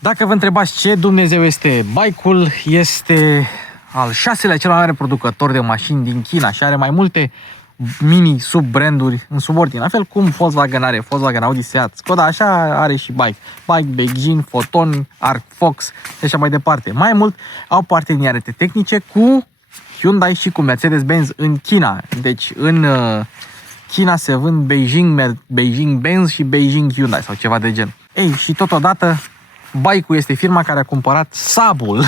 Dacă vă întrebați ce Dumnezeu este bike-ul, este al 6-lea cel mai mare producător de mașini din China și are mai multe mini sub-branduri în subordine. La fel cum Volkswagen are Volkswagen, Audi, Seat, Skoda, așa are și bike. Bike, Beijing, Foton, Arc Fox și așa mai departe. Mai mult, au parteneriate tehnice cu Hyundai și cu Mercedes-Benz în China. Deci în China se vând Beijing Benz și Beijing Hyundai sau ceva de gen. Ei, și totodată Baiku este firma care a cumpărat Saabul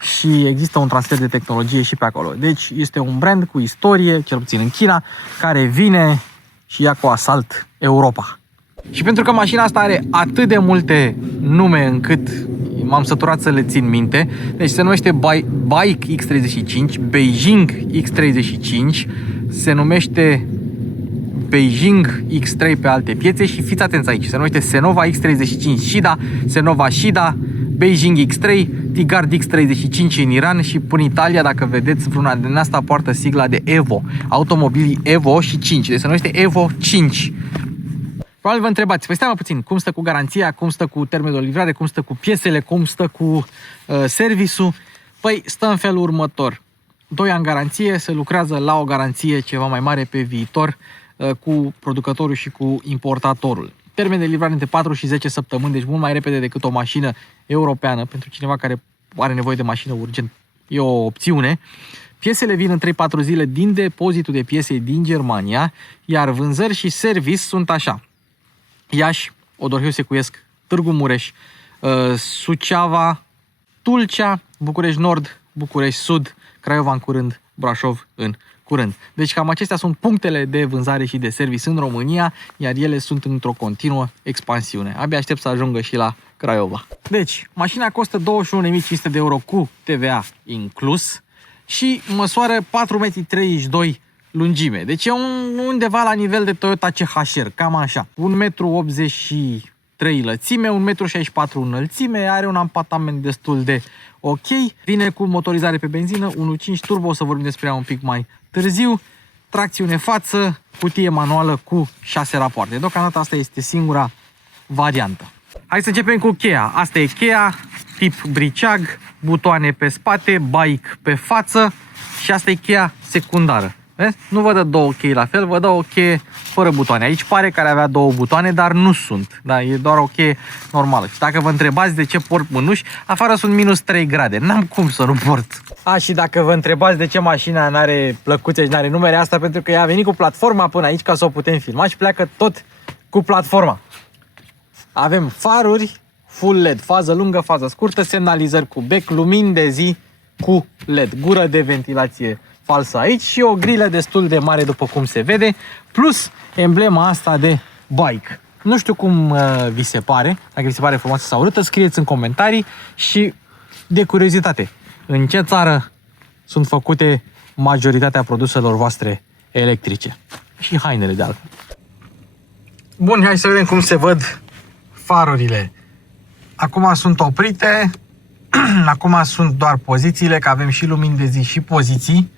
și există un transfer de tehnologie și pe acolo. Deci este un brand cu istorie, cel puțin în China, care vine și ia cu asalt Europa. Și pentru că mașina asta are atât de multe nume încât m-am săturat să le țin minte, deci se numește Bike X35, Beijing X35, se numește Beijing X3 pe alte piețe și fiți atenți aici, se numește Senova X35 Shida, Senova Shida, Beijing X3, Tigard X35 în Iran și până Italia, dacă vedeți, vreuna din asta poartă sigla de Evo, automobilii Evo și 5, deci se numește Evo 5. Probabil vă întrebați, păi stai mă puțin, cum stă cu garanția, cum stă cu termenul de livrare, cum stă cu piesele, cum stă cu serviciul? Păi stă în felul următor, 2 ani garanție, se lucrează la o garanție ceva mai mare pe viitor cu producătorul și cu importatorul. Termen de livrare între 4 și 10 săptămâni, deci mult mai repede decât o mașină europeană. Pentru cineva care are nevoie de mașină urgent, e o opțiune. Piesele vin în 3-4 zile din depozitul de piese din Germania, iar vânzări și service sunt așa: Iași, Odorheiu Secuiesc, Târgu Mureș, Suceava, Tulcea, București Nord, București Sud, Craiova în curând, Brașov în curând. Deci cam acestea sunt punctele de vânzare și de service în România, iar ele sunt într-o continuă expansione. Abia aștept să ajungă și la Craiova. Deci, mașina costă 21.500 de euro cu TVA inclus și măsoară 4,32 m lungime. Deci e undeva la nivel de Toyota CHR, cam așa. 1,83 m lățime, 1,64 m înălțime, are un ampatament destul de ok. Vine cu motorizare pe benzină, 1.5 turbo, o să vorbim despre ea un pic mai târziu. Tracțiune față, cutie manuală cu 6 rapoarte. Deocamdată asta este singura variantă. Hai să începem cu cheia. Asta e cheia, tip briceag, butoane pe spate, bike pe față și asta e cheia secundară. Vezi? Nu vă dă 2 chei la fel, vă dă o cheie fără butoane. Aici pare că ar avea 2 butoane, dar nu sunt. Da, e doar o cheie normală. Și dacă vă întrebați de ce port mânuși, afară sunt minus 3 grade. N-am cum să nu port. Și dacă vă întrebați de ce mașina n-are plăcuțe și n-are numere, asta pentru că ea a venit cu platforma până aici ca să o putem filma și pleacă tot cu platforma. Avem faruri full LED, fază lungă, fază scurtă, semnalizări cu bec, lumini de zi cu LED, gură de ventilație falsă aici și o grilă destul de mare după cum se vede, plus emblema asta de bike. Nu știu cum vi se pare, dacă vi se pare frumoasă sau urâtă, scrieți în comentarii și de curiozitate, în ce țară sunt făcute majoritatea produselor voastre electrice și hainele de altfel. Bun, hai să vedem cum se văd farurile. Acum sunt oprite, acum sunt doar pozițiile, că avem și lumini de zi și poziții.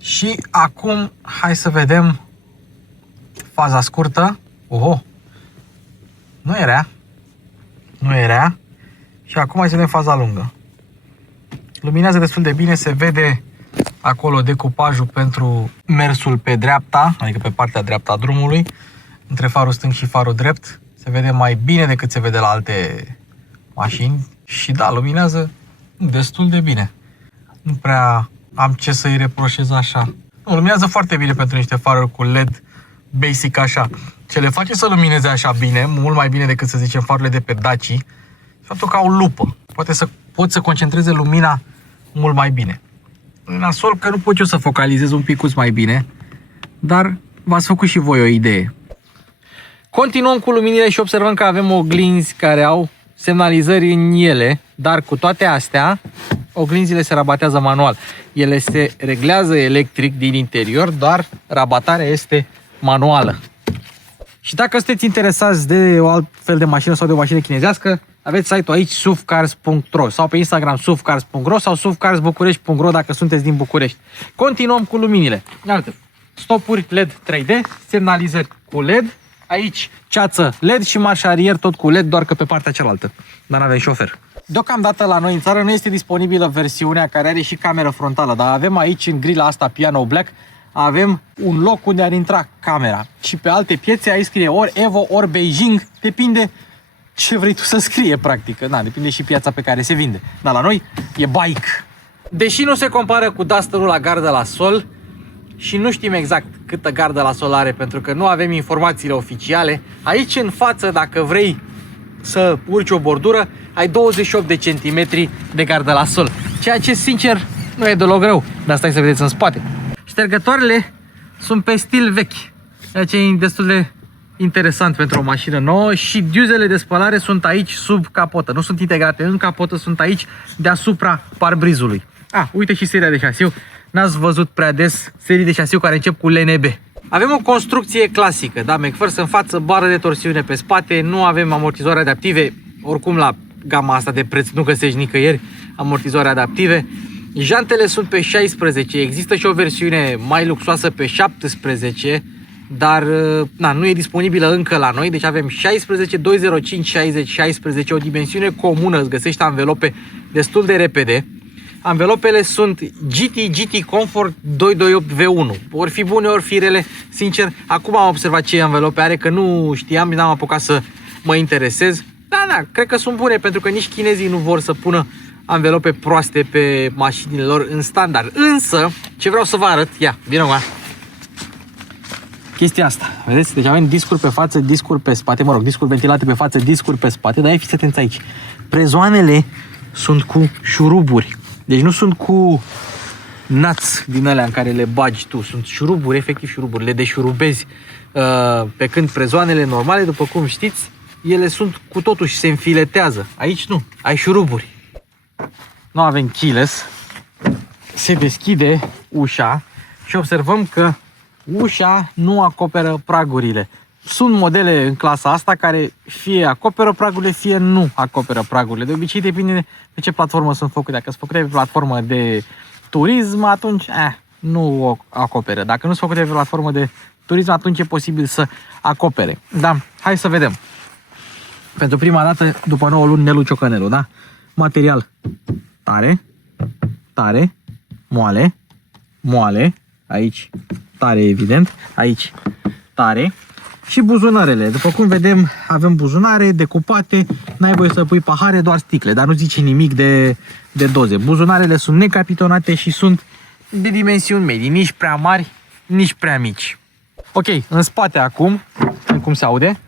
Și acum hai să vedem faza scurtă. Oho! Nu e rea. Nu e rea. Și acum hai să vedem faza lungă. Luminează destul de bine, se vede acolo decupajul pentru mersul pe dreapta, adică pe partea dreaptă a drumului, între farul stâng și farul drept. Se vede mai bine decât se vede la alte mașini și da, luminează destul de bine. Nu prea am ce să îi reproșez așa. Nu, luminează foarte bine pentru niște faruri cu LED basic așa. Ce le face să lumineze așa bine, mult mai bine decât să zicem farurile de pe Daci, faptul că au lupă. Pot să concentreze lumina mult mai bine. În nasol că nu pot eu să focalizez un picuț mai bine, dar v-ați făcut și voi o idee. Continuăm cu luminile și observăm că avem oglinzi care au semnalizări în ele, dar cu toate astea, oglinzile se rabatează manual. Ele se reglează electric din interior, dar rabatarea este manuală. Și dacă sunteți interesați de o alt fel de mașină sau de o mașină chinezească, aveți site-ul aici suvcars.ro sau pe Instagram suvcars.ro sau suvcarsbucurești.ro dacă sunteți din București. Continuăm cu luminile. Iată, stopuri LED 3D, semnalizări cu LED, Aici ceață LED și marș arier tot cu LED, doar că pe partea cealaltă. Dar n-avem șofer. Deocamdată la noi în țară nu este disponibilă versiunea care are și cameră frontală, dar avem aici în grila asta Piano Black, avem un loc unde ar intra camera. Și pe alte piețe aici scrie ori Evo, ori Beijing, depinde ce vrei tu să scrie, practic. Da, depinde și piața pe care se vinde. Dar la noi e bike. Deși nu se compară cu Duster-ul la gardă la sol și nu știm exact câtă gardă la sol are, pentru că nu avem informațiile oficiale, aici în față, dacă vrei să urci o bordură, ai 28 de centimetri de gardă la sol. Ceea ce, sincer, nu e deloc rău. Dar stai să vedeți în spate. Ștergătoarele sunt pe stil vechi, ceea ce e destul de interesant pentru o mașină nouă, și diuzele de spălare sunt aici sub capotă. Nu sunt integrate în capotă, sunt aici deasupra parbrizului. Uite și seria de șasiu. N-ați văzut prea des serii de șasiu care încep cu LNB. Avem o construcție clasică, da, McPherson în față, bară de torsiune pe spate, nu avem amortizoare adaptive, oricum la gama asta de preț nu găsești nicăieri amortizoare adaptive. Jantele sunt pe 16, există și o versiune mai luxoasă pe 17, dar nu e disponibilă încă la noi, deci avem 16, 205, 60, 16, o dimensiune comună, îți găsești anvelope destul de repede. Anvelopele sunt GT Comfort 228V1. Ori fi bune, ori fi rele. Sincer, acum am observat ce anvelope are, că nu știam, n-am apucat să mă interesez. Da, cred că sunt bune, pentru că nici chinezii nu vor să pună anvelope proaste pe mașinile lor în standard. Însă, ce vreau să vă arăt, ia, vină acum. Chestia asta, vedeți? Deci avem discuri pe față, discuri pe spate, mă rog, discuri ventilate pe față, discuri pe spate, dar fiți atenți aici. Prezoanele sunt cu șuruburi. Deci nu sunt cu nați din alea în care le bagi tu, sunt șuruburi, efectiv șuruburi, le deșurubezi. Pe când prezoanele normale, după cum știți, ele sunt cu totul și se înfiletează. Aici nu, ai șuruburi. Nu avem keyless. Se deschide ușa și observăm că ușa nu acoperă pragurile. Sunt modele în clasa asta care fie acoperă pragurile, fie nu acoperă pragurile. De obicei depinde pe ce platformă sunt făcute. Dacă sunt făcute pe platformă de turism, atunci nu o acoperă. Dacă nu sunt făcute pe platformă de turism, atunci e posibil să acopere. Da, hai să vedem. Pentru prima dată, după 9 luni, Nelu Ciocănelu, da? Material tare, tare, moale, moale, aici tare evident, aici tare. Și buzunarele, după cum vedem, avem buzunare decupate, n-ai voie să pui pahare, doar sticle, dar nu zice nimic de doze. Buzunarele sunt necapitonate și sunt de dimensiuni medii, nici prea mari, nici prea mici. Ok, în spate acum, cum se aude,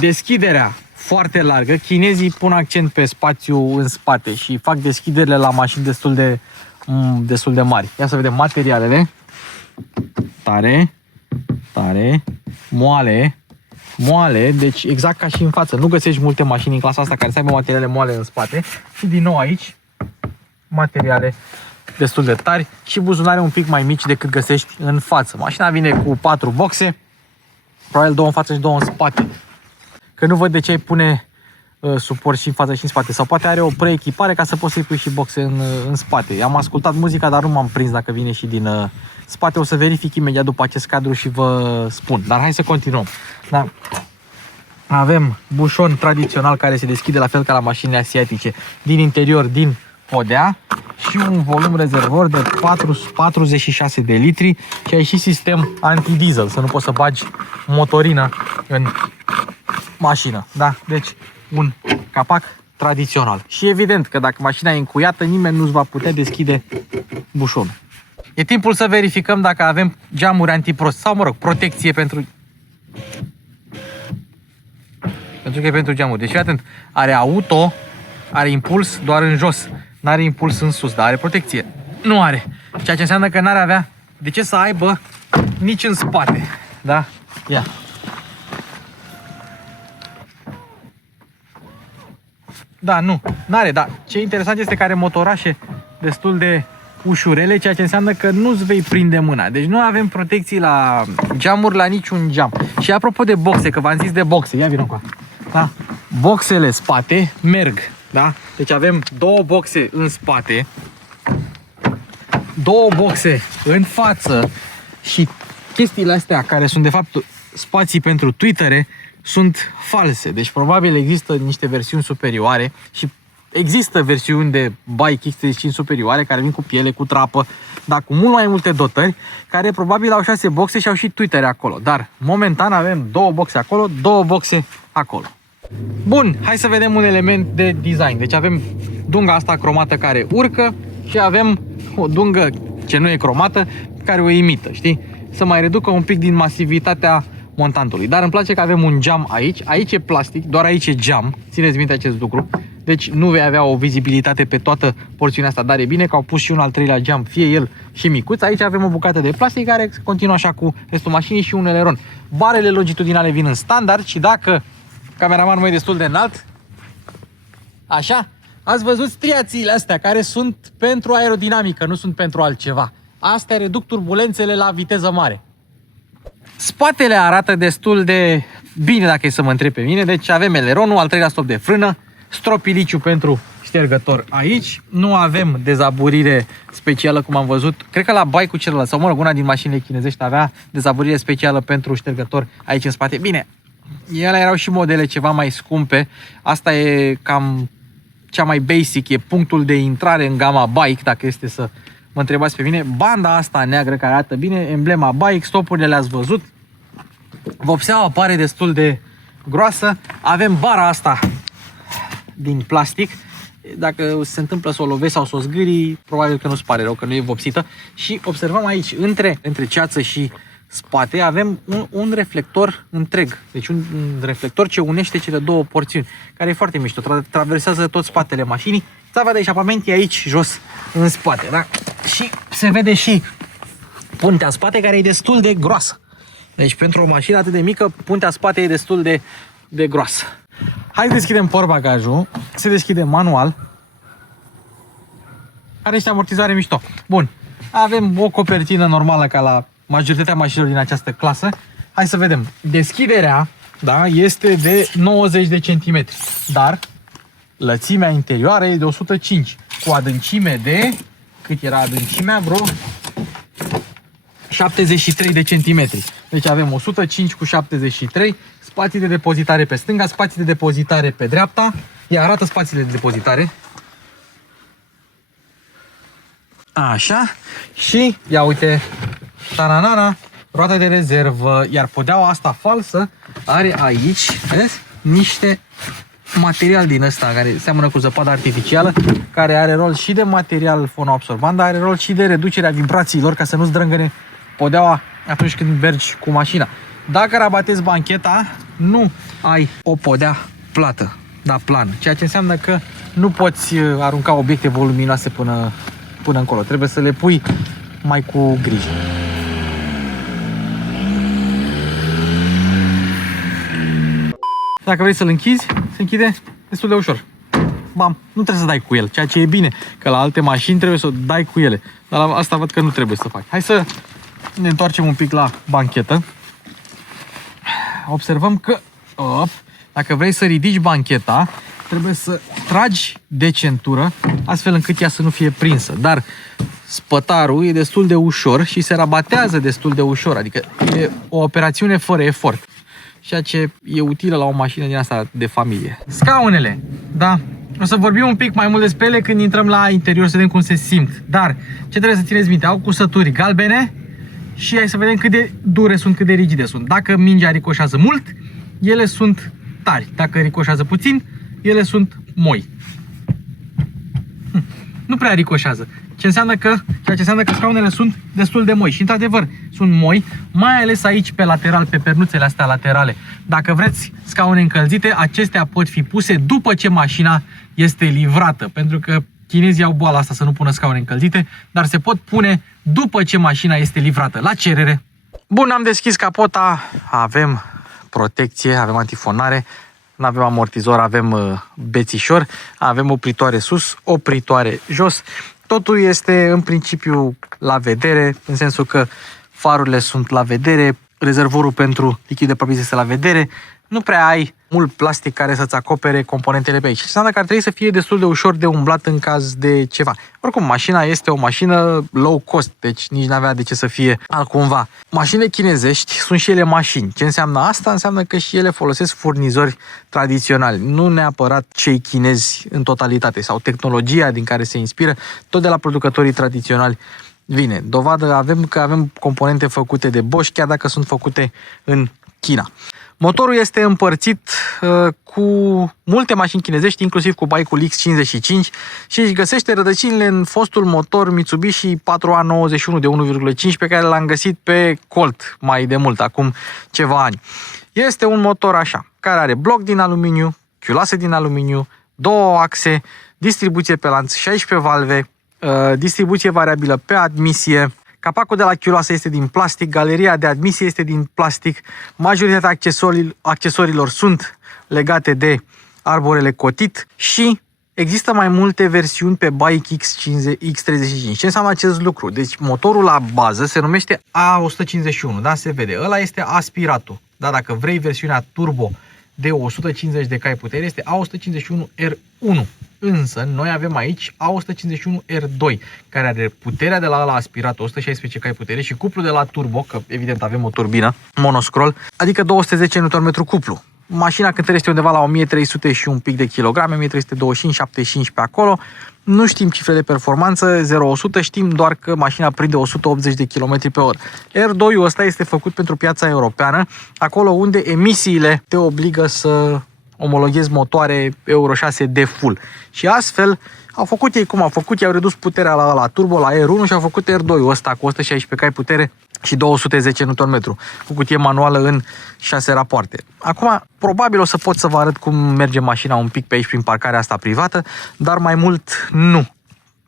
deschiderea foarte largă. Chinezii pun accent pe spațiu în spate și fac deschiderile la mașini destul de mari. Ia să vedem materialele. Tare, tare, moale, moale, deci exact ca și în față. Nu găsești multe mașini în clasa asta care să aibă materiale moale în spate. Și din nou aici, materiale destul de tari și buzunare un pic mai mici decât găsești în față. Mașina vine cu 4 boxe, probabil 2 în față și 2 în spate. Că nu văd de ce ai pune suport și în față și în spate. Sau poate are o preechipare ca să poți să-i pui și boxe în spate. Am ascultat muzica, dar nu m-am prins dacă vine și din spate. O să verific imediat după acest cadru și vă spun. Dar hai să continuăm. Da. Avem bușon tradițional care se deschide la fel ca la mașinile asiatice. Din interior, din podea. Și un volum rezervor de 46 de litri. Și ai și sistem anti-diesel, să nu poți să bagi motorină în mașină. Da? Deci un capac tradițional. Și evident că dacă mașina e încuiată, nimeni nu-ți va putea deschide bușonul. E timpul să verificăm dacă avem geamuri antiprost sau, mă rog, protecție pentru că e pentru geamuri. Deci, fii atent, are auto, are impuls doar în jos, n-are impuls în sus, dar are protecție. Nu are. Ceea ce înseamnă că n-ar avea de ce să aibă nici în spate. Da? Ia. Da, n-are, dar ce interesant este că are motorașe destul de ușurele, ceea ce înseamnă că nu-ți vei prinde mâna. Deci nu avem protecții la geamuri, la niciun geam. Și apropo de boxe, că v-am zis de boxe, ia vină cu asta. Da? Boxele spate merg, da? Deci avem 2 boxe în spate, 2 boxe în față și chestiile astea care sunt de fapt spații pentru Twitter sunt false. Deci probabil există niște versiuni superioare și există versiuni de bike X35 superioare care vin cu piele, cu trapă, dar cu mult mai multe dotări, care probabil au 6 boxe și au și Twitter acolo. Dar momentan avem 2 boxe acolo, 2 boxe acolo. Bun, hai să vedem un element de design. Deci avem dunga asta cromată care urcă și avem o dungă ce nu e cromată care o imită, știi? Să mai reducă un pic din masivitatea montantului. Dar îmi place că avem un geam aici. Aici e plastic, doar aici e geam. Țineți minte acest lucru. Deci nu vei avea o vizibilitate pe toată porțiunea asta, dar e bine că au pus și un al treilea geam, fie el și micuț. Aici avem o bucată de plastic care continuă așa cu restul mașinii și un eleron. Barele longitudinale vin în standard și dacă cameramanul meu e destul de înalt, așa, ați văzut striațiile astea care sunt pentru aerodinamică, nu sunt pentru altceva. Astea reduc turbulențele la viteză mare. Spatele arată destul de bine dacă e să mă întreb pe mine. Deci avem eleronul, al treilea stop de frână, stropiliciu pentru ștergător aici. Nu avem dezaburire specială cum am văzut. Cred că la bike-ul celălalt, sau mă rog, una din mașinile chinezești avea dezaburire specială pentru ștergător aici în spate. Bine, ele erau și modele ceva mai scumpe. Asta e cam cea mai basic, e punctul de intrare în gama bike, dacă este să mă întrebați pe mine. Banda asta neagră care arată bine, emblema bike, stopurile le-ați văzut. Vopseaua pare destul de groasă. Avem bara asta din plastic. Dacă se întâmplă să o lovești sau să o zgârii, probabil că nu-ți pare rău, că nu e vopsită. Și observăm aici, între ceață și spate, avem un reflector întreg. Deci un reflector ce unește cele două porțiuni, care e foarte mișto. Traversează tot spatele mașinii. Țava de eșapament e aici, jos, în spate. Da? Și se vede și puntea spate, care e destul de groasă. Deci pentru o mașină atât de mică, puntea spate e destul de groasă. Hai să deschidem portbagajul. Se deschide manual. Are niște amortizoare mișto. Bun. Avem o copertină normală ca la majoritatea mașinilor din această clasă. Hai să vedem. Deschiderea, da, este de 90 de centimetri. Dar lățimea interioară e de 105. Cu adâncime de... Cât era adâncimea, bro? 73 de centimetri. Deci avem 105 cu 73. Spații de depozitare pe stânga, spații de depozitare pe dreapta. Ia, arată spațiile de depozitare. Așa. Și, ia uite, tananana, roata de rezervă. Iar podeaua asta falsă are aici, vezi, niște material din ăsta care seamănă cu zăpadă artificială, care are rol și de material fonoabsorbant, dar are rol și de reducerea vibrațiilor ca să nu zdrângăne podeaua atunci când mergi cu mașina. Dacă rabatezi bancheta, nu ai o podea plată, dar plană, ceea ce înseamnă că nu poți arunca obiecte voluminoase până încolo. Trebuie să le pui mai cu grijă. Dacă vrei să-l închizi, se închide destul de ușor. Bam, nu trebuie să dai cu el, ceea ce e bine, că la alte mașini trebuie să dai cu ele. Dar la asta văd că nu trebuie să faci. Hai să ne întoarcem un pic la banchetă. Observăm că dacă vrei să ridici bancheta, trebuie să tragi de centură, astfel încât ea să nu fie prinsă. Dar spătarul e destul de ușor și se rabatează destul de ușor, adică e o operațiune fără efort. Ceea ce e utilă la o mașină din asta de familie. Scaunele, da, o să vorbim un pic mai mult despre ele când intrăm la interior să vedem cum se simt. Dar ce trebuie să țineți minte? Au cusături galbene și hai să vedem cât de dure sunt, cât de rigide sunt. Dacă mingea ricoșează mult, ele sunt tari. Dacă ricoșează puțin, ele sunt moi. Nu prea ricoșează. Ceea ce înseamnă că scaunele sunt destul de moi. Și într-adevăr sunt moi, mai ales aici pe lateral, pe pernuțele astea laterale. Dacă vreți scaune încălzite, acestea pot fi puse după ce mașina este livrată. Pentru că chinezii au boala asta să nu pună scaune încălzite, dar se pot pune după ce mașina este livrată, la cerere. Bun, am deschis capota, avem protecție, avem antifonare, nu avem amortizor, avem bețișor, avem opritoare sus, opritoare jos. Totul este în principiu la vedere, în sensul că farurile sunt la vedere, rezervorul pentru lichid de propulsie este la vedere. Nu prea ai mult plastic care să-ți acopere componentele pe aici. Și înseamnă că ar trebui să fie destul de ușor de umblat în caz de ceva. Oricum, mașina este o mașină low cost, deci nici n-avea de ce să fie altcumva. Mașinile chinezești sunt și ele mașini. Ce înseamnă asta? Înseamnă că și ele folosesc furnizori tradiționali, nu neapărat cei chinezi în totalitate sau tehnologia din care se inspiră, tot de la producătorii tradiționali vine. Dovadă avem că avem componente făcute de Bosch, chiar dacă sunt făcute în China. Motorul este împărțit cu multe mașini chinezești, inclusiv cu bike-ul X55 și își găsește rădăcinile în fostul motor Mitsubishi 4A91 de 1,5 pe care l-am găsit pe Colt mai de mult, acum ceva ani. Este un motor așa, care are bloc din aluminiu, chiuloase din aluminiu, două axe, distribuție pe lanț, 16 valve, distribuție variabilă pe admisie. Capacul de la chiuloasă este din plastic, galeria de admisie este din plastic, majoritatea accesorilor sunt legate de arborele cotit și există mai multe versiuni pe bike X35. Ce înseamnă acest lucru? Deci motorul la bază se numește A151, da? Se vede. Ăla este aspiratul. Da? Dacă vrei versiunea turbo de 150 de cai putere, este A151R1. Însă, noi avem aici A151R2, care are puterea de la aspirat 116 cai putere și cuplu de la turbo, că evident avem o turbină monoscroll, adică 210 Nm cuplu. Mașina cântărește undeva la 1300 și un pic de kilograme, 1325, 75 pe acolo. Nu știm cifre de performanță, 0-100, știm doar că mașina prinde 180 de km pe oră. R2-ul ăsta este făcut pentru piața europeană, acolo unde emisiile te obligă să omologhezi motoare Euro 6 de full. Și astfel au făcut ei cum au făcut, i-au redus puterea la turbo, la R1 și au făcut R2-ul ăsta cu 116 cai putere și 210 Nm, cu cutie manuală în 6 rapoarte. Acum, probabil o să pot să vă arăt cum merge mașina un pic pe aici prin parcarea asta privată, dar mai mult nu.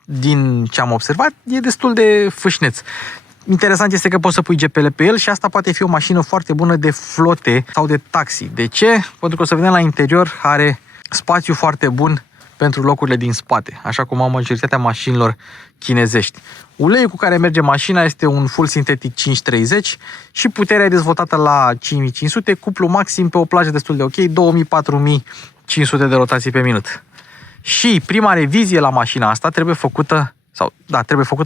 Din ce am observat, e destul de fâșneț. Interesant este că poți să pui GPL pe el și asta poate fi o mașină foarte bună de flote sau de taxi. De ce? Pentru că o să vedem la interior, are spațiu foarte bun pentru locurile din spate, așa cum au majoritatea mașinilor chinezești. Uleiul cu care merge mașina este un full sintetic 530 și puterea e dezvoltată la 5500, cuplu maxim pe o plajă destul de ok, 2000-4500 de rotații pe minut. Și prima revizie la mașina asta trebuie făcută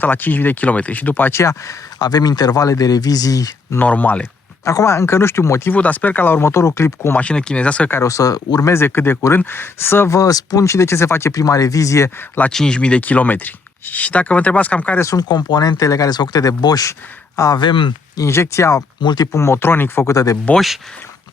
la 5000 de km și după aceea avem intervale de revizii normale. Acum încă nu știu motivul, dar sper că la următorul clip cu o mașină chinezească care o să urmeze cât de curând să vă spun și de ce se face prima revizie la 5000 de km. Și dacă vă întrebați cam care sunt componentele care sunt făcute de Bosch, avem injecția multipunct Motronic făcută de Bosch,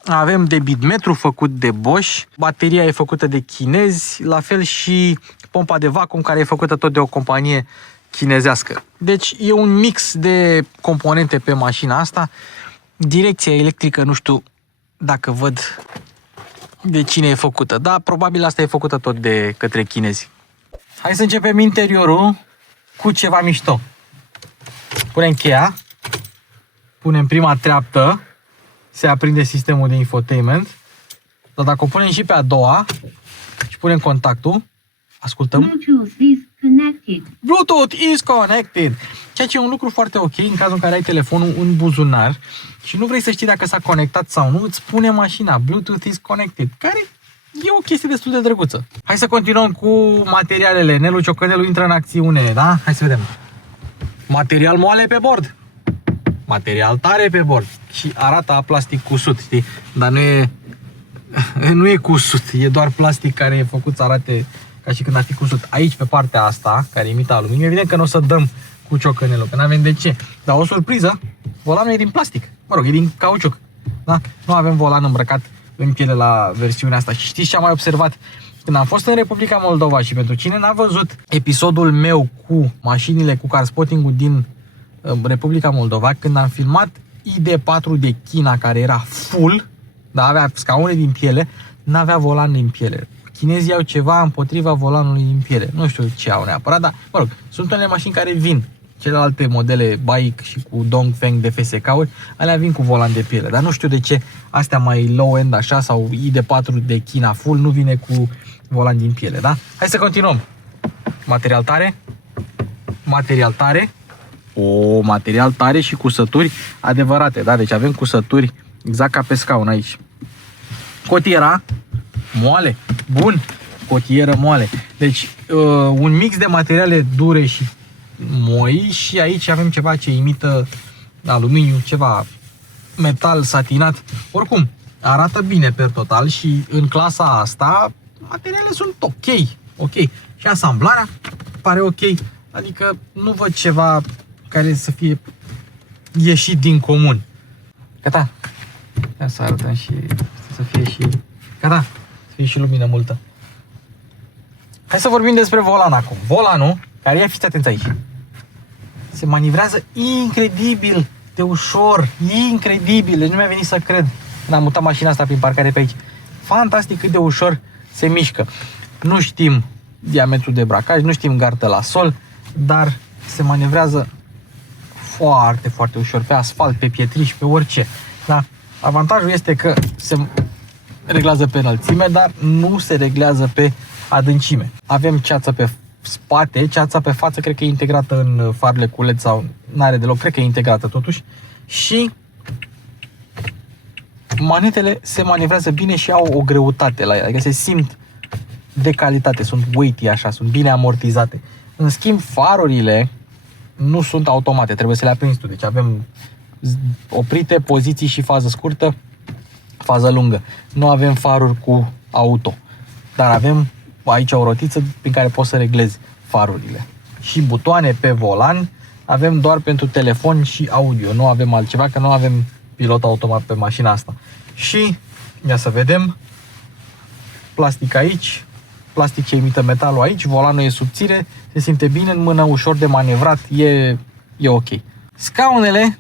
avem debitmetru făcut de Bosch, bateria e făcută de chinezi, la fel și pompa de vacuum care e făcută tot de o companie chinezească. Deci e un mix de componente pe mașina asta. Direcția electrică, nu știu dacă văd de cine e făcută, dar probabil asta e făcută tot de către chinezi. Hai să începem interiorul cu ceva mișto. Punem cheia, punem prima treaptă, se aprinde sistemul de infotainment, dar dacă o punem și pe a doua și punem contactul, ascultăm. Bluetooth is connected. Ceea ce e un lucru foarte ok în cazul în care ai telefonul în buzunar și nu vrei să știi dacă s-a conectat sau nu, îți spune mașina Bluetooth is connected, care e o chestie destul de drăguță. Hai să continuăm cu materialele. Nelu Ciocănelu intră în acțiune, da? Hai să vedem. Material moale pe bord. Material tare pe bord. Și arată a plastic cusut, știi? Dar nu e cusut, e doar plastic care e făcut să arate ca și când ar fi cusut. Aici, pe partea asta, care imită aluminiu, evident că nu o să dăm cu ciocanelul, că n-avem de ce. Dar o surpriză, volanul e din plastic. Mă rog, e din cauciuc. Da? Nu avem volan îmbrăcat în piele la versiunea asta. Și știți ce am mai observat? Când am fost în Republica Moldova și pentru cine n-a văzut episodul meu cu mașinile cu car spotting-ul din Republica Moldova, când am filmat ID4 de China, care era full, da, avea scaune din piele, n-avea volan din piele. Chinezii au ceva împotriva volanului din piele. Nu știu ce au neapărat, dar, mă rog, sunt unele mașini care vin. Celelalte modele Bike și cu Dongfeng de FSK-uri, alea vin cu volan de piele. Dar nu știu de ce astea mai low-end așa sau ID4 de China full nu vine cu volan din piele, da? Hai să continuăm. Material tare. Material tare. O, material tare și cusături adevărate, da? Deci avem cusături exact ca pe scaun aici. Cotiera moale, bun, cotieră moale. Deci un mix de materiale dure și moi și aici avem ceva ce imită aluminiu, ceva metal satinat. Oricum, arată bine per total și în clasa asta materialele sunt ok. Și asamblarea pare ok. Adică nu văd ceva care să fie ieșit din comun. Gata. Ia să arătăm și să fie și... Gata. Să fie și lumină multă. Hai să vorbim despre volan acum. Volanul, care ia, fiți atenți aici, se manivrează incredibil de ușor. Incredibil. Deci nu mi-a venit să cred când am mutat mașina asta prin parcare pe aici. Fantastic cât de ușor se mișcă. Nu știm diametrul de bracaj, nu știm gartă la sol, dar se manevrează foarte, foarte ușor pe asfalt, pe pietriș, pe orice. Da? Avantajul este că se reglează pe înălțime, dar nu se reglează pe adâncime. Avem ceață pe spate, ceața pe față cred că e integrată în farele cu LED sau n-are deloc, cred că e integrată totuși. Și manetele se manevrează bine și au o greutate la ele, adică se simt de calitate, sunt weighty așa, sunt bine amortizate. În schimb, farurile nu sunt automate, trebuie să le aprinzi tu. Deci avem oprite, poziții și fază scurtă, fază lungă. Nu avem faruri cu auto, dar avem aici o rotiță prin care poți să reglezi farurile. Și butoane pe volan avem doar pentru telefon și audio, nu avem altceva, că nu avem pilot automat pe mașina asta. Și, ia să vedem, plastic aici, plastic ce imită metalul aici, volanul e subțire, se simte bine în mână, ușor de manevrat, e ok. Scaunele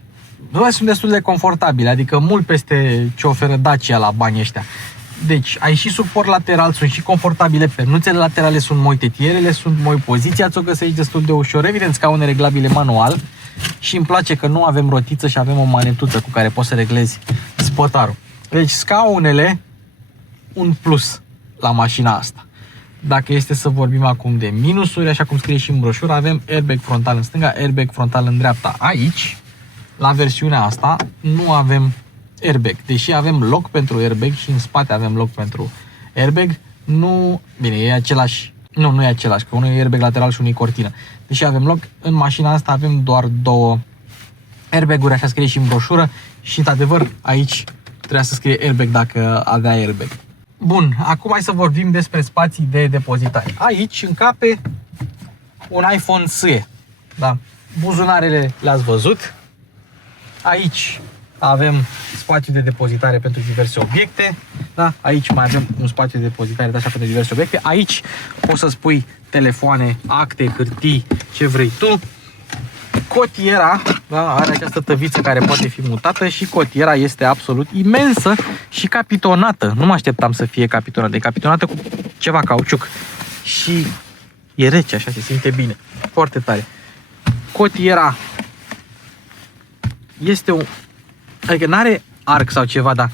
sunt destul de confortabile, adică mult peste ce oferă Dacia la banii ăștia. Deci, ai și suport lateral, sunt și confortabile, pernuțele laterale sunt moi, tetierele sunt moi, poziția ți-o găsești destul de ușor, evident scaune reglabile manual și îmi place că nu avem rotiță și avem o manetuță cu care poți să reglezi spătarul. Deci, scaunele, un plus la mașina asta. Dacă este să vorbim acum de minusuri, așa cum scrie și în broșură, avem airbag frontal în stânga, airbag frontal în dreapta. Aici, la versiunea asta, nu avem airbag. Deși avem loc pentru airbag și în spate avem loc pentru airbag, nu... Bine, e același... Nu e același, că unul e airbag lateral și unul e cortină. Deși avem loc, în mașina asta avem doar două airbag-uri, așa scrie și în broșură și, într-adevăr, aici trebuia să scrie airbag dacă avea airbag. Bun, acum hai să vorbim despre spații de depozitare. Aici încape un iPhone SE. Da? Buzunarele le-ați văzut. Aici avem spațiu de depozitare pentru diverse obiecte. Da? Aici mai avem un spațiu de depozitare așa pentru diverse obiecte. Aici poți să spui telefoane, acte, hârtii, ce vrei tu. Cotiera, da, are această tăviță care poate fi mutată și cotiera este absolut imensă și capitonată. Nu mă așteptam să fie capitonată, e capitonată cu ceva cauciuc și e rece, așa, se simte bine, foarte tare. Cotiera este o... Adică n-are arc sau ceva, dar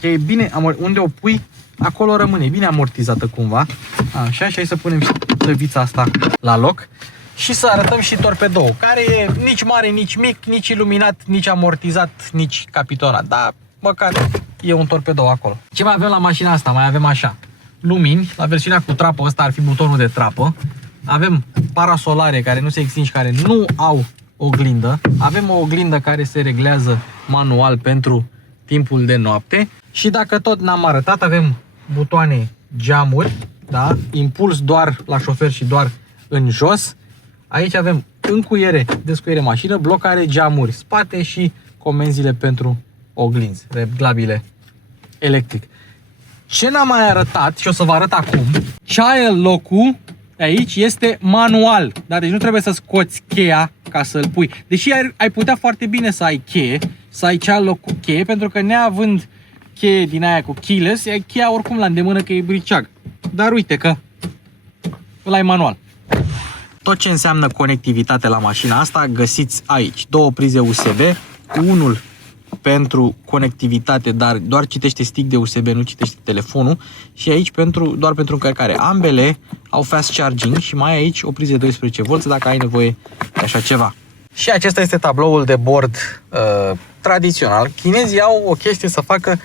e bine, unde o pui, acolo rămâne, bine amortizată cumva. Așa, și hai să punem și tăvița asta la loc. Și să arătăm și torpedoul, care e nici mare, nici mic, nici iluminat, nici amortizat, nici capitonat. Dar măcar e un torpedou acolo. Ce mai avem la mașina asta? Mai avem așa, lumini, la versiunea cu trapă, ăsta ar fi butonul de trapă. Avem parasolare care nu se extinge, care nu au oglindă. Avem o oglindă care se reglează manual pentru timpul de noapte. Și dacă tot n-am arătat, avem butoane geamuri, da? Impuls doar la șofer și doar în jos. Aici avem încuiere, descuiere mașină, blocare, geamuri spate și comenzile pentru oglinzi, reglabile electric. Ce n-am mai arătat și o să vă arăt acum, child lock-ul aici este manual, da? Deci nu trebuie să scoți cheia ca să-l pui. Deși ai putea foarte bine să ai cheie, să ai child lock cu cheie, pentru că neavând cheie din aia cu keyless, ai cheia oricum la îndemână că e briceag. Dar uite că îl ai manual. Tot ce înseamnă conectivitate la mașina asta găsiți aici. Două prize USB, unul pentru conectivitate, dar doar citește stick de USB, nu citește telefonul, și aici doar pentru încărcare. Ambele au fast charging și mai aici o priză de 12V dacă ai nevoie de așa ceva. Și acesta este tabloul de bord tradițional. Chinezii au o chestie să facă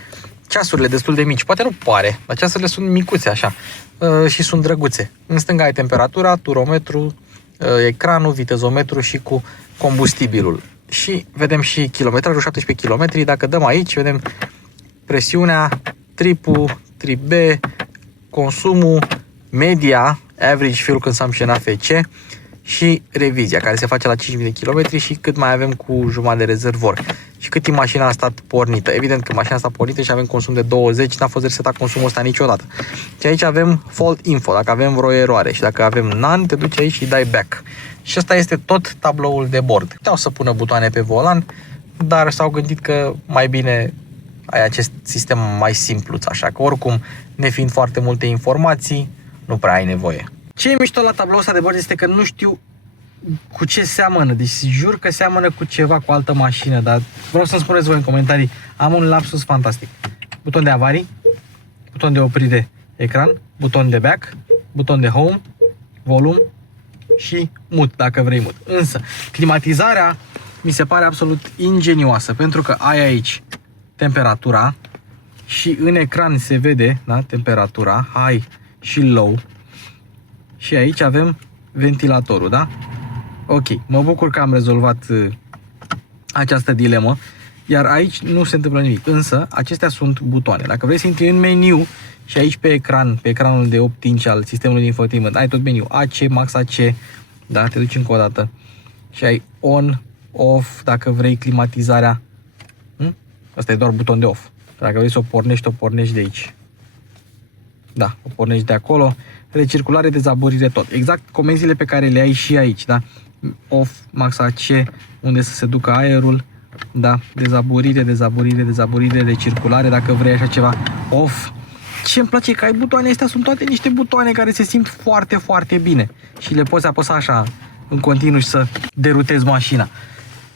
ceasurile destul de mici. Poate nu pare, dar ceasurile sunt micuțe așa și sunt drăguțe. În stânga ai temperatura, turometru, ecranul, vitezometru și cu combustibilul. Și vedem și kilometrajul, 17 km. Dacă dăm aici, vedem presiunea, tripul, trip B, consumul, media, average fuel consumption AFC și revizia, care se face la 5.000 de km și cât mai avem cu jumătate de rezervor. Și cât timp mașina a stat pornită. Evident că mașina a stat pornită și avem consum de 20, n-a fost resetat consumul ăsta niciodată. Și aici avem fault info, dacă avem vreo eroare. Și dacă avem none, te duci aici și dai back. Și ăsta este tot tabloul de bord. Puteau să pună butoane pe volan, dar s-au gândit că mai bine ai acest sistem mai simplu, așa că oricum, nefiind foarte multe informații, nu prea ai nevoie. Ce e mișto la tabloul ăsta de bord este că nu știu cu ce seamănă, deci jur că seamănă cu ceva, cu altă mașină, dar vreau să-mi spuneți voi în comentarii, am un lapsus fantastic. Buton de avarii, buton de oprire ecran, buton de back, buton de home, volum și mute, dacă vrei mute. Însă, climatizarea mi se pare absolut ingenioasă, pentru că ai aici temperatura și în ecran se vede, da, temperatura, high și low. Și aici avem ventilatorul, da? Ok, mă bucur că am rezolvat această dilemă, iar aici nu se întâmplă nimic, însă acestea sunt butoane. Dacă vrei să intri în meniu și aici pe ecran, pe ecranul de 8 inch al sistemului de infotainment, ai tot meniu AC, Max AC, da? Te duci încă o dată și ai on, off, dacă vrei climatizarea. Asta e doar buton de off. Dacă vrei să o pornești de aici. Da, o pornești de acolo. Recirculare, dezaburire, tot. Exact comenzile pe care le ai și aici, da? Off, Max AC, unde să se ducă aerul, da? Dezaburire, recirculare, dacă vrei așa ceva. Off. Ce îmi place că ai butoane astea, sunt toate niște butoane care se simt foarte, foarte bine. Și le poți apăsa așa în continuu și să derutezi mașina.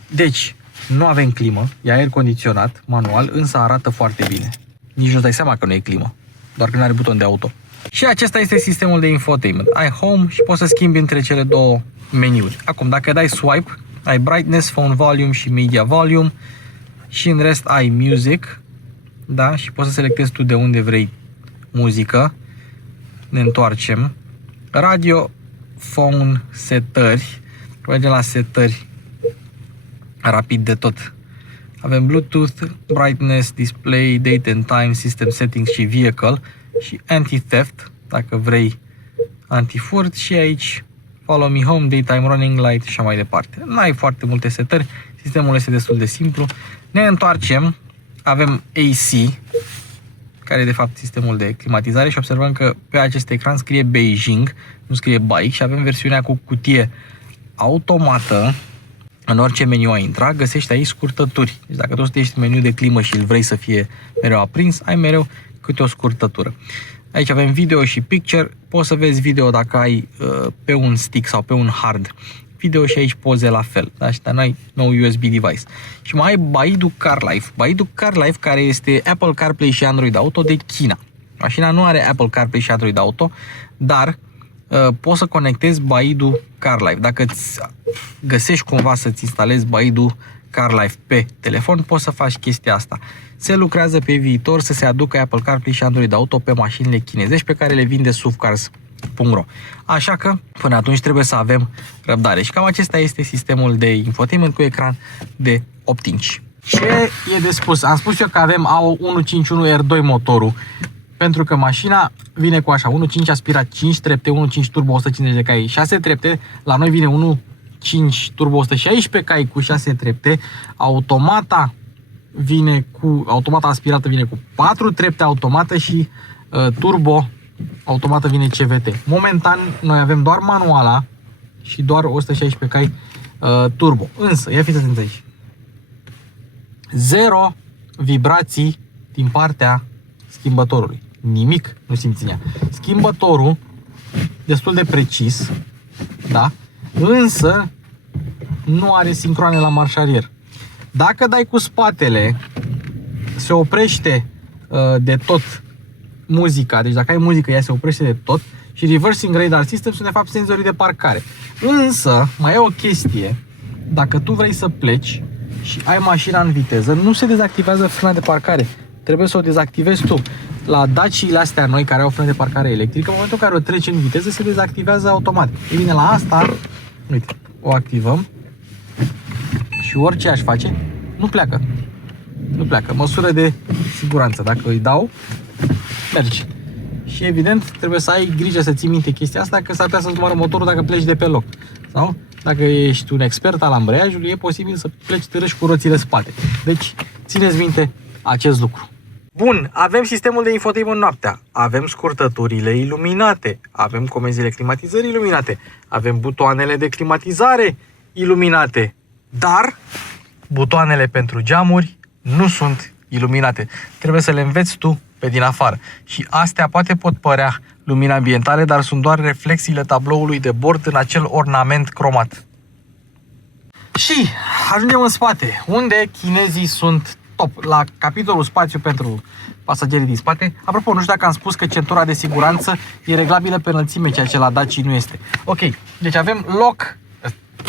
Deci, nu avem climă, e aer condiționat, manual, însă arată foarte bine. Nici nu-ți dai seama că nu e climă, doar că nu are buton de auto. Și acesta este sistemul de infotainment. Ai home și poți să schimbi între cele două meniuri. Acum, dacă dai swipe, ai brightness, phone volume și media volume și în rest ai music, da? Și poți să selectezi tu de unde vrei muzică. Ne întoarcem. Radio, phone, setări. Mergem la setări rapid de tot. Avem Bluetooth, brightness, display, date and time, system settings și vehicle și anti-theft, dacă vrei anti-furt și aici follow me home, daytime running light și așa mai departe. N-ai foarte multe setări, sistemul este destul de simplu. Ne întoarcem, avem AC, care e de fapt sistemul de climatizare și observăm că pe acest ecran scrie Beijing, nu scrie bike și avem versiunea cu cutie automată. În orice meniu ai intra, găsești aici scurtături. Deci dacă tu ești în meniu de climă și îl vrei să fie mereu aprins, ai mereu câte o scurtătură. Aici avem video și picture. Poți să vezi video dacă ai pe un stick sau pe un hard video și aici poze la fel. Da? Și n-ai nou USB device. Și mai ai Baidu CarLife. Baidu CarLife, care este Apple CarPlay și Android Auto de China. Mașina nu are Apple CarPlay și Android Auto, dar poți să conectezi Baidu CarLife. Dacă îți găsești cumva să-ți instalezi Baidu CarLife pe telefon, poți să faci chestia asta. Se lucrează pe viitor să se aducă Apple CarPlay și Android Auto pe mașinile chinezești pe care le vinde SUVcars.ro. Așa că până atunci trebuie să avem răbdare. Și cam acesta este sistemul de infotainment cu ecran de 8 inch. Ce e de spus? Am spus eu că avem AO 151 R2 motorul. Pentru că mașina vine cu așa 1.5 aspirat 5 trepte, 1.5 turbo 150 de cai 6 trepte, la noi vine 1.5 turbo 116 cai cu 6 trepte, automata aspirată vine cu 4 trepte automată și turbo automată vine CVT. Momentan noi avem doar manuala și doar 116 cai turbo. Însă, ia fiți atenți aici. 0 vibrații din partea schimbătorului. Nimic nu simți în ea. Schimbătorul destul de precis, da? Însă nu are sincroane la marșarier. Dacă dai cu spatele, se oprește de tot muzica. Deci dacă ai muzică, ea se oprește de tot. Și reversing radar system sunt de fapt senzorii de parcare. Însă mai e o chestie. Dacă tu vrei să pleci și ai mașina în viteză, nu se dezactivează frâna de parcare. trebuie să o dezactivezi tu. La Daciile astea noi care au frână de parcare electrică, în momentul în care o treci în viteză, se dezactivează automat. E bine, la asta, uite, o activăm și orice aș face, nu pleacă. Nu pleacă. Măsură de siguranță. Dacă îi dau, merge. Și evident, trebuie să ai grijă să ții minte chestia asta, că s-ar putea să-ți moară motorul dacă pleci de pe loc. Sau, dacă ești un expert al ambreiajului, e posibil să pleci târâși cu roțile spate. Deci, țineți minte acest lucru. Bun, avem sistemul de infotainment noaptea, avem scurtăturile iluminate, avem comenzile climatizării iluminate, avem butoanele de climatizare iluminate, dar butoanele pentru geamuri nu sunt iluminate. Trebuie să le înveți tu pe din afară. Și astea poate pot părea lumini ambientale, dar sunt doar reflexiile tabloului de bord în acel ornament cromat. Și ajungem în spate, unde chinezii sunt top. La capitolul spațiu pentru pasagerii din spate. Apropo, nu știu dacă am spus că centura de siguranță e reglabilă pe înălțime, ceea ce la Daci nu este. Ok, deci avem loc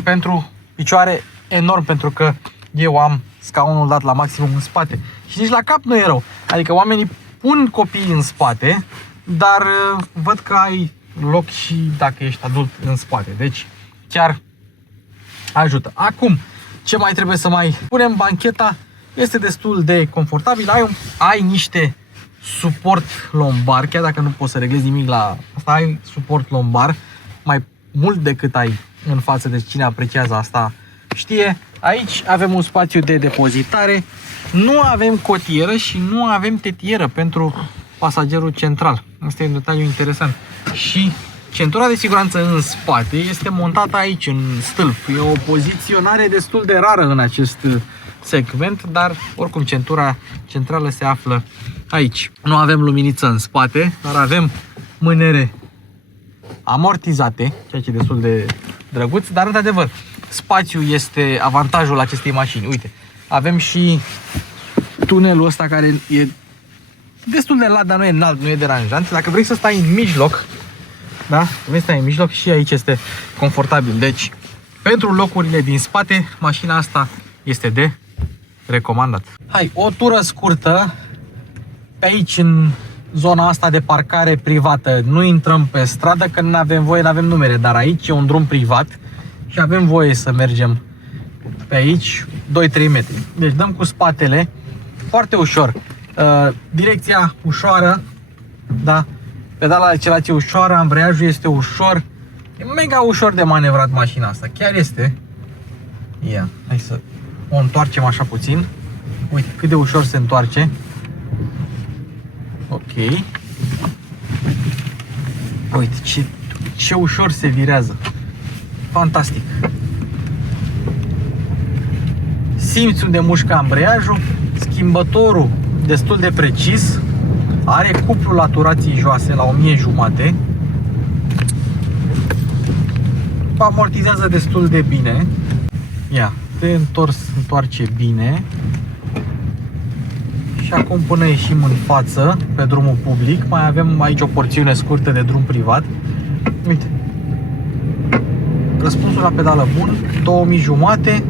pentru picioare enorm, pentru că eu am scaunul dat la maximum în spate. Și nici la cap nu e rău. Adică oamenii pun copiii în spate, dar văd că ai loc și dacă ești adult în spate. Deci chiar ajută. Acum, ce mai trebuie să mai punem? Bancheta este destul de confortabil. Ai niște suport lombar, chiar dacă nu poți să reglezi nimic la asta, ai suport lombar mai mult decât ai în față. Deci cine apreciază asta știe. Aici avem un spațiu de depozitare. Nu avem cotieră și nu avem tetieră pentru pasagerul central. Asta e un detaliu interesant. Și centura de siguranță în spate este montată aici, în stâlp. E o poziționare destul de rară în acest segment, dar oricum centura centrală se află aici. Nu avem luminiță în spate, dar avem mânere amortizate, ceea ce e destul de drăguț, dar într-adevăr spațiul este avantajul acestei mașini. Uite, avem și tunelul ăsta care e destul de lat, dar nu e înalt, nu e deranjant. Dacă vrei să stai în mijloc, da? Vrei să stai în mijloc, și aici este confortabil. Deci, pentru locurile din spate, mașina asta este de recomandat. Hai, o tură scurtă pe aici, în zona asta de parcare privată. Nu intrăm pe stradă, că nu avem voie, nu avem numere, dar aici e un drum privat și avem voie să mergem pe aici 2-3 metri. Deci dăm cu spatele foarte ușor. Direcția ușoară, da? Pedala de accelerație ușoară, ambreiajul este ușor. E mega ușor de manevrat mașina asta, chiar este. Ia, hai să o întoarcem așa puțin. Uite cât de ușor se întoarce. Ok. Uite ce ușor se virează. Fantastic. Simți unde mușcă ambreiajul. Schimbătorul destul de precis. Are cuplu la turații joase la 1500. Amortizează destul de bine. Ia, te întoarce bine. Și acum până ieșim în față pe drumul public, mai avem aici o porțiune scurtă de drum privat. Uite, răspunsul la pedală bun, 2500.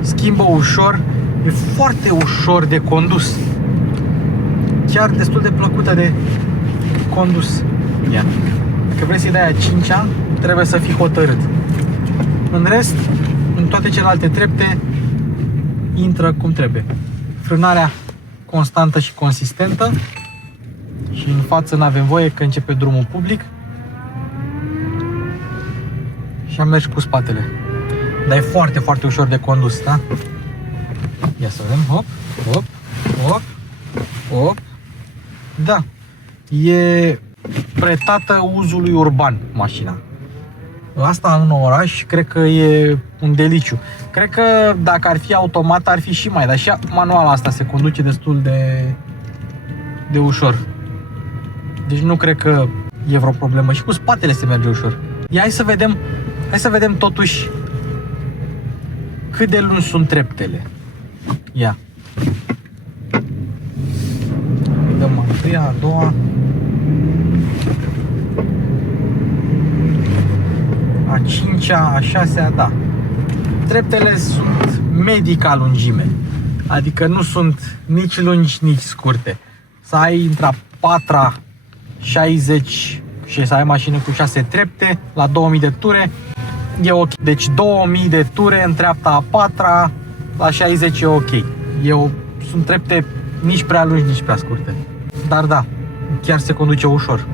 Schimbă ușor, e foarte ușor de condus. Chiar destul de plăcută de condus. Ia. Dacă vrei să-i dai a 5-a, trebuie să fii hotărât. În rest, în toate celelalte trepte, intră cum trebuie. Frânarea constantă și consistentă. Și în față n-avem voie, că începe drumul public. Și am mers cu spatele. Dar e foarte, foarte ușor de condus, da? Ia să vedem. Hop, hop, hop, hop. Da. E pretată uzului urban mașina. Asta în oraș cred că e un deliciu. Cred că dacă ar fi automat ar fi și mai, dar și manuala asta se conduce destul de ușor. Deci nu cred că e vreo problemă. Și cu spatele se merge ușor. Ia, hai să vedem totuși cât de lungi sunt treptele. Ia. Dăm a întâia, a doua. A 5-a, a 6-a, da. Treptele sunt medii ca lungime. Adică nu sunt nici lungi, nici scurte. Să ai între 4 60 și să ai mașină cu 6 trepte la 2000 de ture, e ok. Deci 2000 de ture în treapta a 4 la 60 e ok. Sunt trepte nici prea lungi, nici prea scurte. Dar da, chiar se conduce ușor.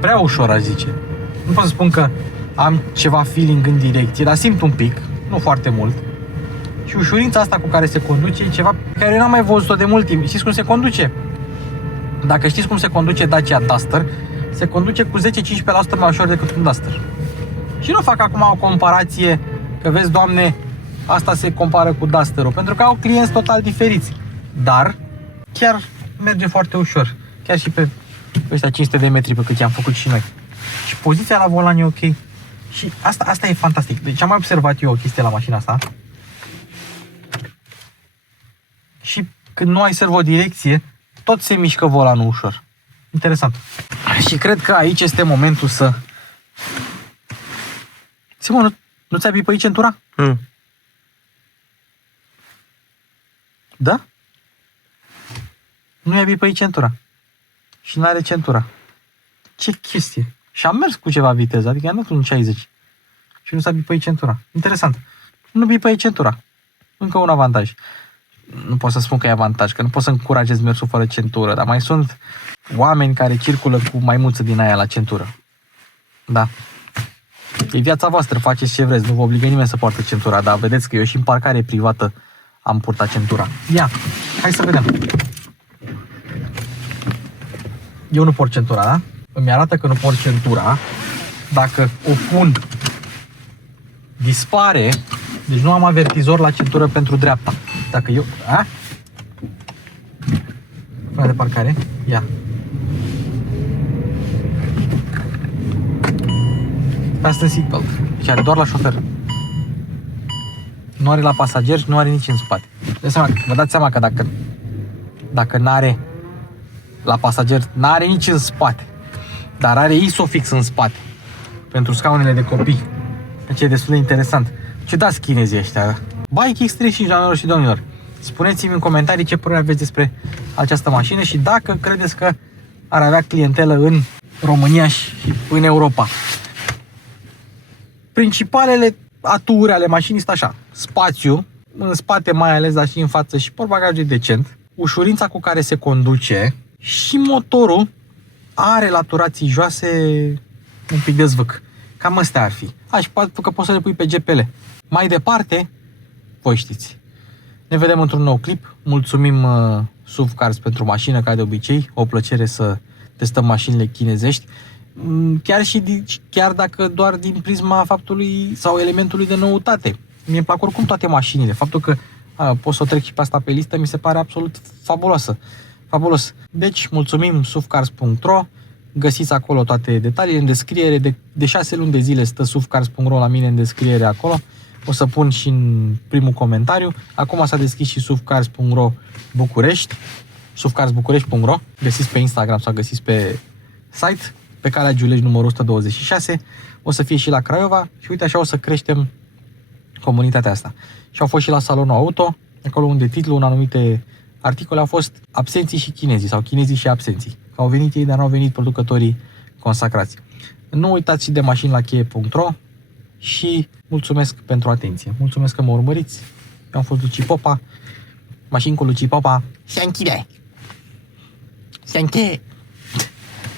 Prea ușor, aș zice. Nu pot să spun că am ceva feeling în direcție, dar simt un pic, nu foarte mult. Și ușurința asta cu care se conduce e ceva pe care eu n-am mai văzut-o de mult timp. Știți cum se conduce? Dacă știți cum se conduce Dacia Duster, se conduce cu 10-15% mai ușor decât un Duster. Și nu fac acum o comparație, că vezi, Doamne, asta se compară cu Duster-ul, pentru că au clienți total diferiți. Dar chiar merge foarte ușor. Chiar și pe ăștia 500 de metri pe cât i-am făcut și noi. Și poziția la volan e ok. Și asta e fantastic. Deci am mai observat eu o chestie la mașina asta. Și când nu ai servodirecție, tot se mișcă volanul ușor. Interesant. Și cred că aici este momentul să... Simon, nu ți-ai bipăit centura? Da? Nu i-ai bipăit centura. Și n-are centura. Ce chestie. Și am mers cu ceva viteză, adică am dat un 60. Și nu s-a bipăit centura. Interesant. Nu bipăit centura. Încă un avantaj. Nu pot să spun că e avantaj, că nu pot să încurajez mersul fără centură, dar mai sunt oameni care circulă cu maimuță din aia la centură. Da. E viața voastră, faceți ce vreți, nu vă obligă nimeni să poartă centura, dar vedeți că eu și în parcare privată am purtat centura. Ia, hai să vedem. Eu nu port centura, da? Îmi arată că nu port centura. Dacă o pun, dispare. Deci nu am avertizor la centură pentru dreapta. Dacă eu... Frate de parcare. Ia. Fasten seatbelt. Deci are doar la șofer. Nu are la pasager și nu are nici în spate. Vă dați seama că dacă n-are la pasager, n-are nici în spate. Dar are ISOFIX în spate. Pentru scaunele de copii. Deci e destul de interesant. Ciudați chinezii ăștia. Bike X35, doamnelor și domnilor. Spuneți-mi în comentarii ce părere aveți despre această mașină și dacă credeți că ar avea clientelă în România și în Europa. Principalele aturi ale mașinii sunt așa: spațiu, în spate mai ales, dar și în față, și portbagaj decent, ușurința cu care se conduce și motorul are laturații joase, un pic de zvâc. Cam astea ar fi. Și că poți să le pui pe GPL. Mai departe, voi știți. Ne vedem într-un nou clip. Mulțumim SUV Cars pentru mașină, ca de obicei. O plăcere să testăm mașinile chinezești. Chiar dacă doar din prisma faptului sau elementului de noutate. Mie îmi plac oricum toate mașinile. Faptul că pot să o trec și pe asta pe listă mi se pare absolut fabuloasă. Fabulos. Deci, mulțumim suvcars.ro. Găsiți acolo toate detaliile în descriere. De 6 luni de zile stă suvcars.ro la mine în descriere acolo. O să pun și în primul comentariu. Acum s-a deschis și suvcars.ro București. suvcarsbucurești.ro. Găsiți pe Instagram sau găsiți pe site. Pe calea Giulești numărul 126. O să fie și la Craiova. Și uite, așa o să creștem comunitatea asta. Și au fost și la Salonul Auto. Acolo unde titlul în anumite articole a fost absenții și chinezii sau chinezii și absenții. Că au venit ei, dar nu au venit producătorii consacrați. Nu uitați și de mașini la cheie.ro și mulțumesc pentru atenție. Mulțumesc că mă urmăriți. Eu am fost Luci Popa. Mașini cu Luci Popa. Se închide! Se închide!